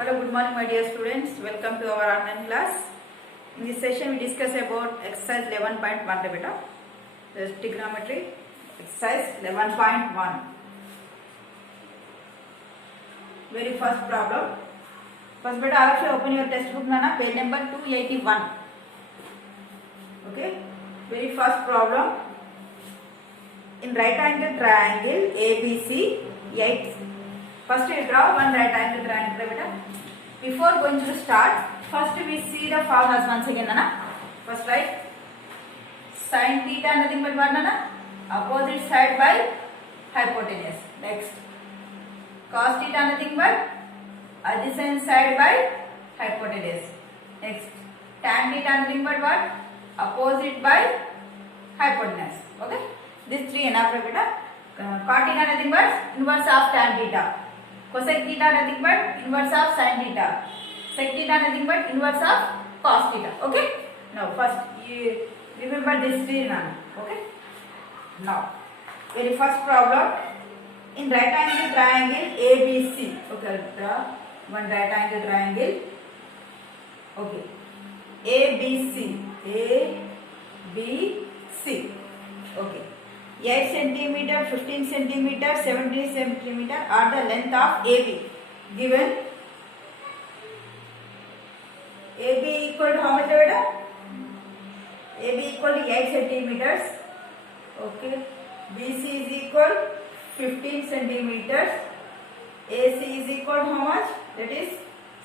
Hello, good morning my dear students. Welcome to our online class. In this session we discuss about exercise 11.1 beta. The trigonometry exercise 11.1. Very first problem. First beta, I will open your textbook nana, page number 281. Okay. Very first problem. In right angle triangle ABC 8. First we draw one right angle triangle beta. Before going to start, first we see the formulas once again nana. First write sin theta nothing but what nana? Opposite side by hypotenuse. Next cos theta nothing but adjacent side by hypotenuse. Next tan theta nothing but what? Opposite by hypotenuse. Okay. These three enough beta. Cot theta nothing but inverse of tan theta. Cosec theta nothing but inverse of sin theta. Sec theta nothing but inverse of cos theta. Okay. Now first you remember this three now. Okay. Now very first problem. In right angle triangle ABC. Okay. Draw one right angle triangle. Okay. ABC. ABC. Okay. 8 centimeter, 15 centimeter, 17 centimeter are the length of AB. Given AB equal to how much beta? AB equal to 8 centimeters. Okay. BC is equal 15 centimeters. AC is equal to how much? That is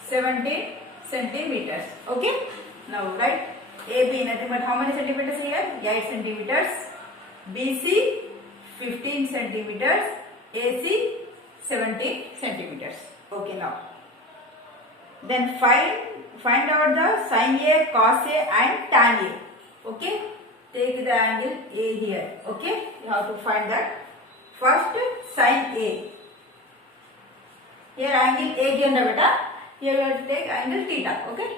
17 centimeters. Okay. Now write AB nothing but how many centimeters here? 8 centimeters. BC 15 centimeters, AC 17 centimeters. Okay, now then find out the sin A, cos A and tan A. Okay, take the angle A here. Okay, you have to find that. First sin A. Here angle A given beta. Here you have to take angle theta. Okay,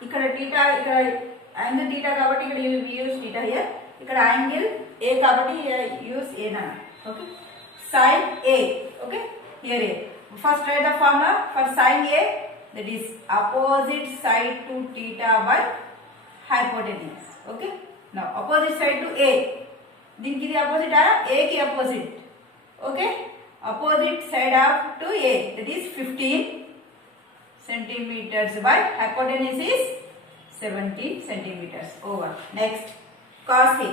ikkada theta, ikkada angle theta kabatti ikkada you will use theta here. ఇక్కడ angle A కాబట్టి use ఏ నా okay sin A okay here A first write the formula for sin A that is opposite side to theta by hypotenuse okay now opposite side to A దీనికి ఇది opposite ఆ A కి opposite okay opposite side of to A that is 15 centimeters by hypotenuse is 17 centimeters over next cos A.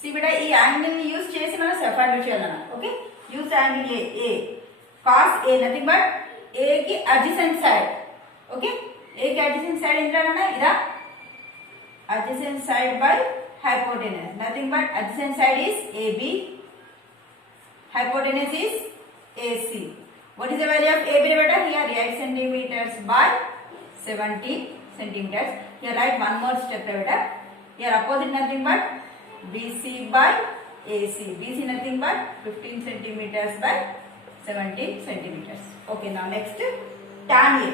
See beta ఈ angle ని use చేసి మనం find చేయాలన్నా okay use angle A cos A nothing but A కి adjacent side okay A కి adjacent side ఏంటన్నా ఇదా adjacent side by hypotenuse nothing but adjacent side is AB hypotenuse is AC what is the value of AB beta here 8 centimeters by 17 centimeters. Here write one more step beta. Here opposite nothing but BC by AC. BC nothing but 15 centimeters by 17 centimeters. Okay, now next tan A.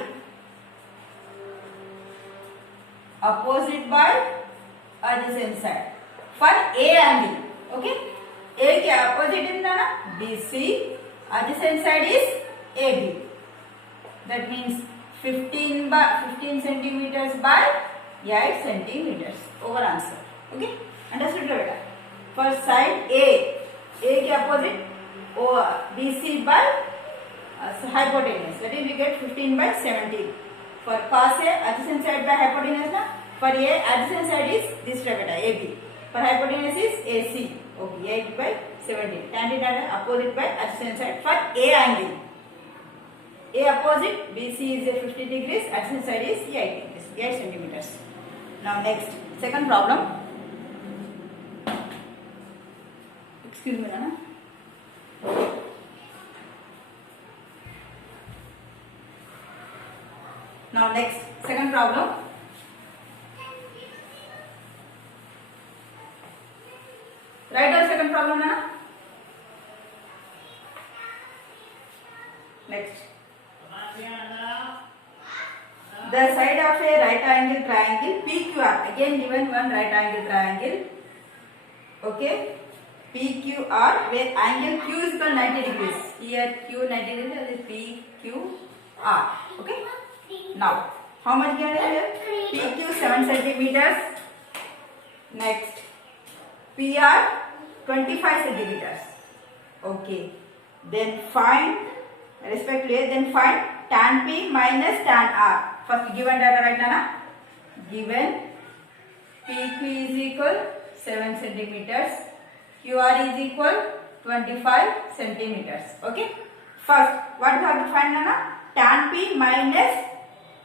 Opposite by adjacent side. For A angle. Okay. A ki opposite is na BC. Adjacent side is AB. That means 15 centimeters by 8 centimeters over answer okay understood beta for side A ki opposite BC by hypotenuse that is we get 15 by 17 for cos A adjacent side by hypotenuse na for A adjacent side is this beta AB for hypotenuse is AC okay 8 by 17 tan theta opposite by adjacent side for A angle A opposite BC is 50 degrees, adjacent side is 8 degrees, 8 centimeters. Now next, second problem. Excuse me, Nana. Now next, second problem. Write down second problem, Nana. Next. The side of a right angle triangle PQR again given one right angle triangle okay PQR, where angle Q is equal 90 degrees. Here Q 90 degrees, that is PQR. Okay. Now, how much given here? PQ 7 centimeters. Next, PR 25 centimeters. Okay. Then find, respectively, then find tan P minus tan R. First given data right now. Given PQ is equal 7 centimeters. QR is equal 25 centimeters. Okay. First, what we have to find Nana? Tan P minus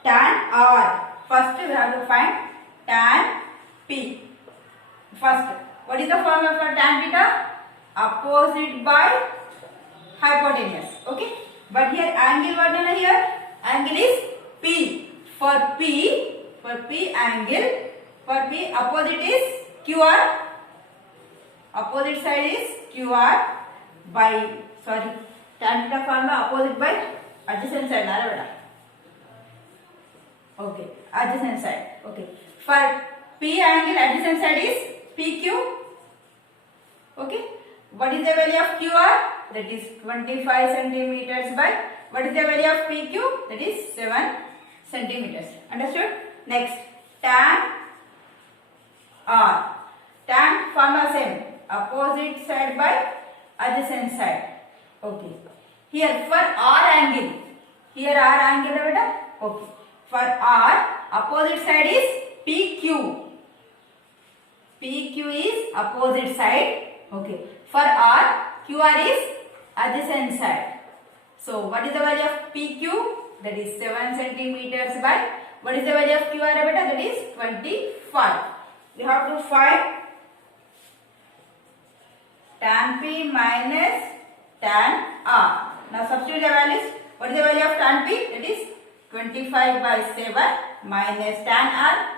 tan R. First, we have to find tan P. First, what is the formula for tan theta? Opposite by hypotenuse. Okay. But here angle what Nana here? Angle is P. For P angle, for P opposite is QR. Opposite side is QR by, sorry, tan theta formula opposite by adjacent side. Okay, adjacent side. Okay. For P angle, adjacent side is PQ. Okay. What is the value of QR? That is 25 centimeters by, what is the value of PQ? That is 7 centimeters. Understood? Next, tan R. Tan formula same. Opposite side by adjacent side. Okay. Here for R angle. Here R angle beta. Okay. For R, opposite side is PQ. PQ is opposite side. Okay. For R, QR is adjacent side. So what is the value of PQ? That is 7 centimeters by, what is the value of QR beta? That is 25. We have to find tan P minus tan R. Now substitute the values. What is the value of tan P? That is 25 by 7 minus tan R,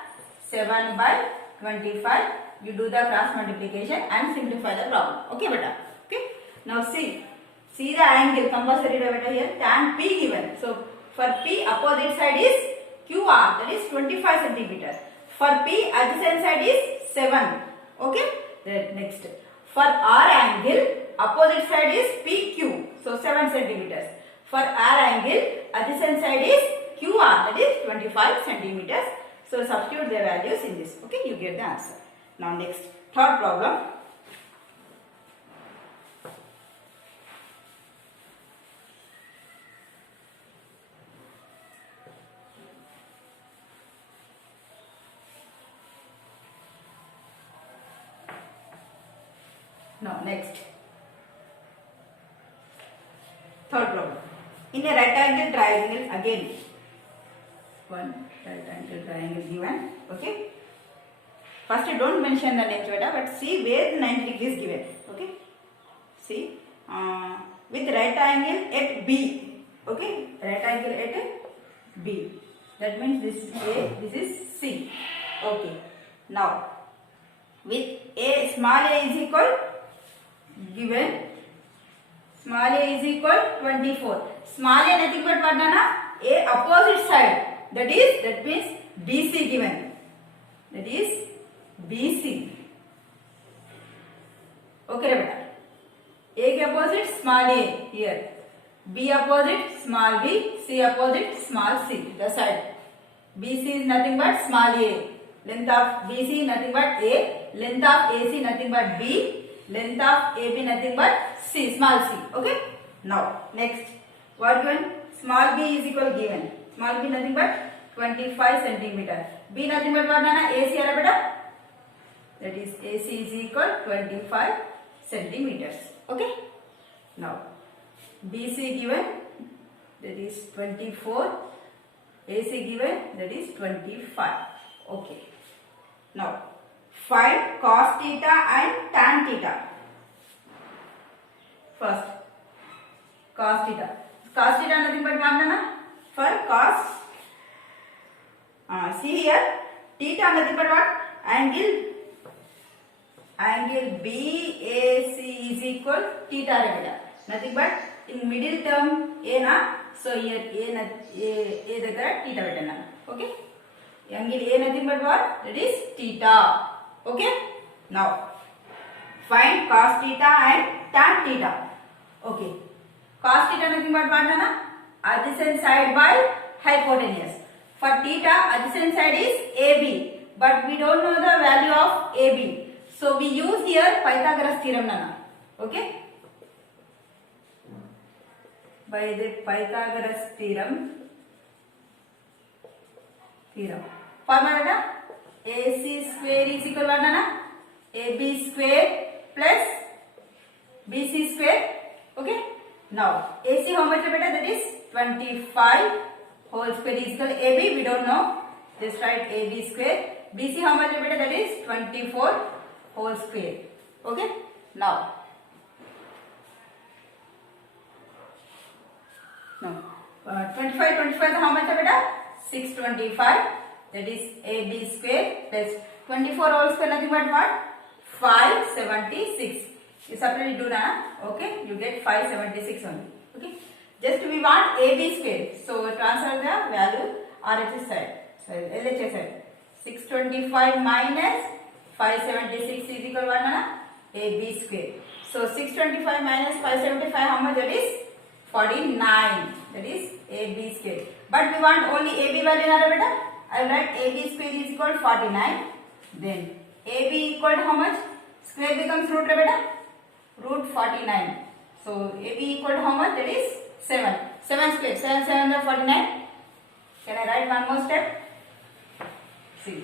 7 by 25. You do the cross multiplication and simplify the problem. Okay, beta. Okay. Now see the angle compulsory beta here. Tan P given. So for P opposite side is QR. That is 25 centimeters. For P adjacent side is 7. Okay. Then next. For R angle, opposite side is PQ. So 7 centimeters. For R angle, adjacent side is QR. That is 25 centimeters. So substitute the values in this. Okay, you get the answer. Now next, third problem. Now next, third problem. In a right angle triangle, again one right angle triangle given. Okay. First, don't mention the names, but see where the 90 degree is given. Okay. See, with right angle at B. Okay, right angle at B. That means this is A, this is C. Okay. Now, with A, small a is equal, given small a is equal 24. Small a nothing but what Nana? A opposite side. That means BC given. That is BC. Okay, beta. A के opposite small a here. B opposite small b. C opposite small c. The side. BC is nothing but small a. Length of BC nothing but a. Length of AC nothing but b. Length of AB nothing but c. Small c. Okay. Now next. What given? Small b is equal given. Small b nothing but 25 centimeter. B nothing but what Nana? AC है बेटा. That is AC is equal 25 centimeters. Okay. Now BC given, that is 24. AC given, that is 25. Okay. Now find cos theta and tan theta. First, cos theta. Cos theta nothing but what Nana? For cos, see here, theta nothing but what? Angle BAC is equal theta beta. Nothing but in middle term A na. So here A the theta beta na. Okay. Angle A nothing but what? That is theta. Okay. Now Find cos theta and tan theta. Okay. Cos theta nothing but what na? Adjacent side by hypotenuse. For theta, adjacent side is AB, but we don't know the value of AB. So we use here Pythagoras theorem nana. Okay. By the Pythagoras theorem. Formula AC square is equal to what? AB square plus BC square. Okay. Now AC how much beta? That is 25 whole square is equal to AB. We don't know. Just write AB square. BC how much beta? That is 24 whole square. Okay. Now. No. 25 how much beta? 625. That is AB square plus 24 whole square nothing but what? 576. You separately do that. Okay. You get 576 only. Okay. Just we want AB square. So transfer the value RHS side. Sorry, LHS side. 625 minus 576 is equal to what? AB square. So 625 minus 575 how much? That is 49. That is AB square. But we want only AB value na beta. I will write AB square is equal to 49. Then AB equal to how much? Square becomes root beta. Root 49. So AB equal to how much? That is 7. 7 square. 7 7 is 49. Can I write one more step? See.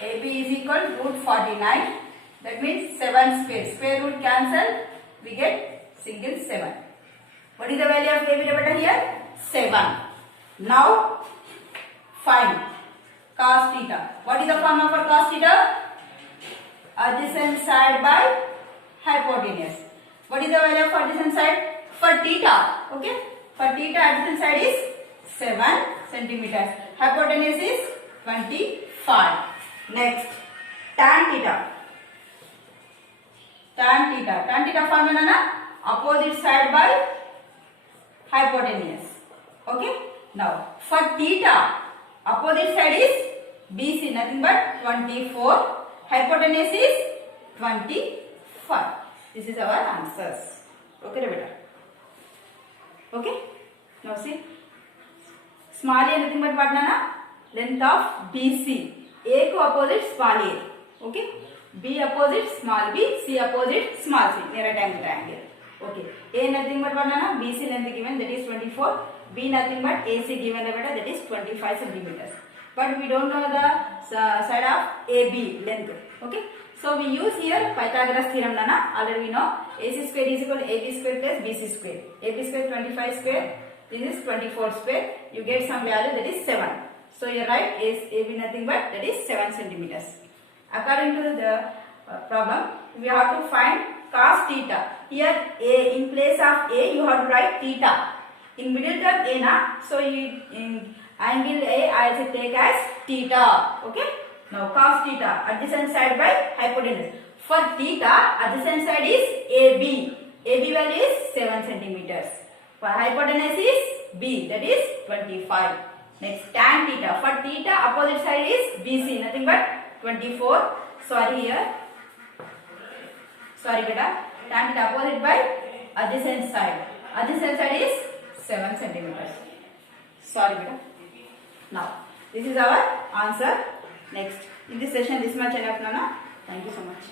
AB is equal to root 49. That means 7 square. Square root cancel. We get single 7. What is the value of AB beta here? 7. Now find cos theta. What is the formula for cos theta? Adjacent side by hypotenuse. What is the value for adjacent side? For theta. Okay. For theta adjacent side is 7 centimeters. Hypotenuse is 25. Next, tan theta. Tan theta. Tan theta formula na? Opposite side by hypotenuse. Okay. Now, for theta, opposite side is BC, nothing but 24. Hypotenuse is 25. This is our answers. Okay, beta. Okay. Now see, small a nothing but what na? Length of BC. A को opposite small a. Okay. B opposite small b. C opposite small c. Near rectangle triangle. Okay. A nothing but what na? BC length given, that is 24. B nothing but AC given that is 25 centimeters. But we don't know the side of AB length. Okay. So we use here Pythagoras theorem nana. Already we know AC square is equal to AB square plus BC square. AB square 25 square. This is 24 square. You get some value that is 7. So you write is AB nothing but that is 7 centimeters. According to the problem, we have to find cos theta. Here A, in place of A you have to write theta. In middle term A na, so you in angle A I will take as theta. Okay. Now cos theta, adjacent side by hypotenuse. For theta, adjacent side is AB. AB value is 7 centimeters. For hypotenuse is B, that is 25. Next, tan theta. For theta, opposite side is BC, nothing but 24. Sorry here. Sorry beta. Tan theta opposite by adjacent side. Adjacent side is 7 centimeters. Sorry beta. Now, this is our answer. Next, in this session, this much enough, Nana. Thank you so much.